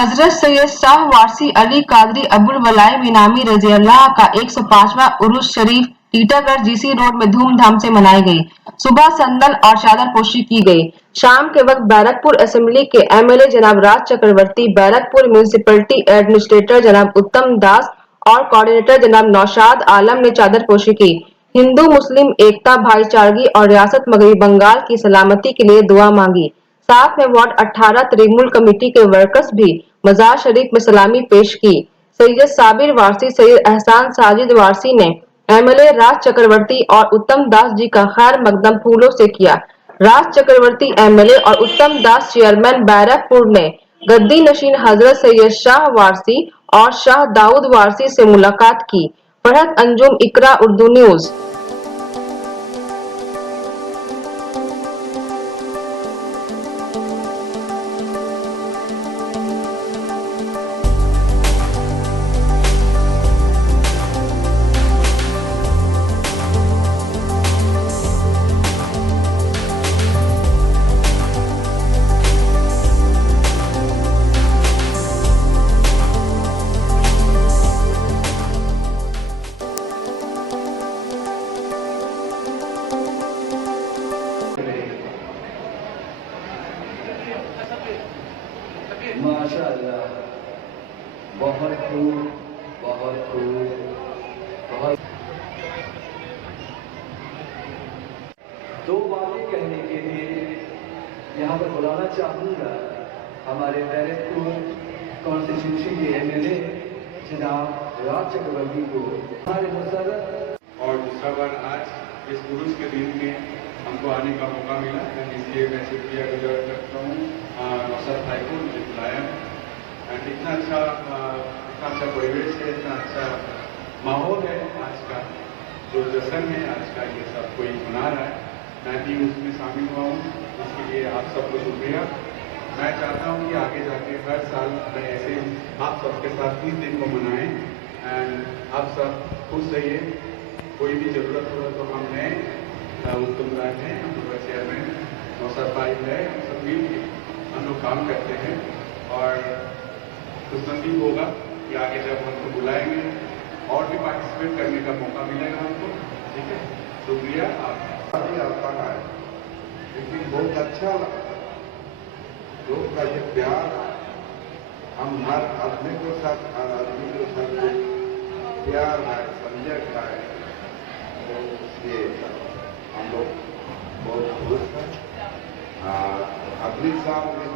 हजरत Syed Shah Warsi Ali Qadri Abul वलाई Minami रज़ियल्लाह का 105वां उरुस शरीफ Titagarh GC road में धूमधाम से मनाई गई। सुबह संदल और चादर पोशी की गई। शाम के वक्त बैरकपुर असेंबली के एमएलए जनाब राज चक्रवर्ती, बैरकपुर म्यूनिसिपलिटी एडमिनिस्ट्रेटर जनाब उत्तम दास और कोऑर्डिनेटर जनाब नौशाद आलम ने चादर पोशी की। हिंदू मुस्लिम एकता, भाईचारगी और रियासत मगरबी बंगाल की सलामती के लिए दुआ मांगी। साथ में वार्ड 18 तृणमूल कमेटी के वर्कर्स भी मजार शरीफ में सलामी पेश की। सैयद साबिर वारसी, सैयद एहसान साजिद वारसी ने एमएलए राज चक्रवर्ती और उत्तम दास जी का खैर मकदम फूलों से किया। राज चक्रवर्ती एमएलए और उत्तम दास चेयरमैन बैरकपुर ने गद्दी नशीन हजरत सैयद शाह वारसी और शाह दाऊद वारसी से मुलाकात की। फरहत अंजुम, इकरा उर्दू न्यूज। माशाअल्लाह, बहुत खूब, बहुत खूब, बहुत। दो बातें कहने के लिए यहाँ पर बुलाना चाहूँगा हमारे बैरकपुर कॉन्स्टिट्यूंसी के एमएलए जनाब राज चक्रवर्ती को। हमारे मुसर्रफ और दूसरा बार आज इस उरुस के दिन में हमको आने का मौका मिला, इसलिए मैं शुक्रिया गुजार करता हूँ नौशाद भाई को मुझे बुलाया। इतना अच्छा परिवेश है, इतना अच्छा माहौल है। आज का जो जश्न है, आज का ये सब कोई मना रहा है, मैं भी उसमें शामिल हुआ हूँ। इसके लिए आप सबको शुक्रिया। मैं चाहता हूँ कि आगे जाके हर साल मैं ऐसे आप सबके साथ 30 दिन को मनाएं एंड आप सब खुश रहिए। कोई भी ज़रूरत हो तो हम हैं, उत्तम राज हैं, हम लोग चेयरमैन नौशाद भाई है, हम सब मिल के हम लोग काम करते हैं। और खुशनसीब होगा कि आगे जब हमको बुलाएंगे और भी पार्टिसिपेट करने का मौका मिलेगा हमको। ठीक है, शुक्रिया। आता है लेकिन बहुत अच्छा लगा लोग का ये प्यार। हम हर आदमी के साथ प्यार है, संजय है, तो इसलिए हम लोग बहुत खुश हैं। अगली साल में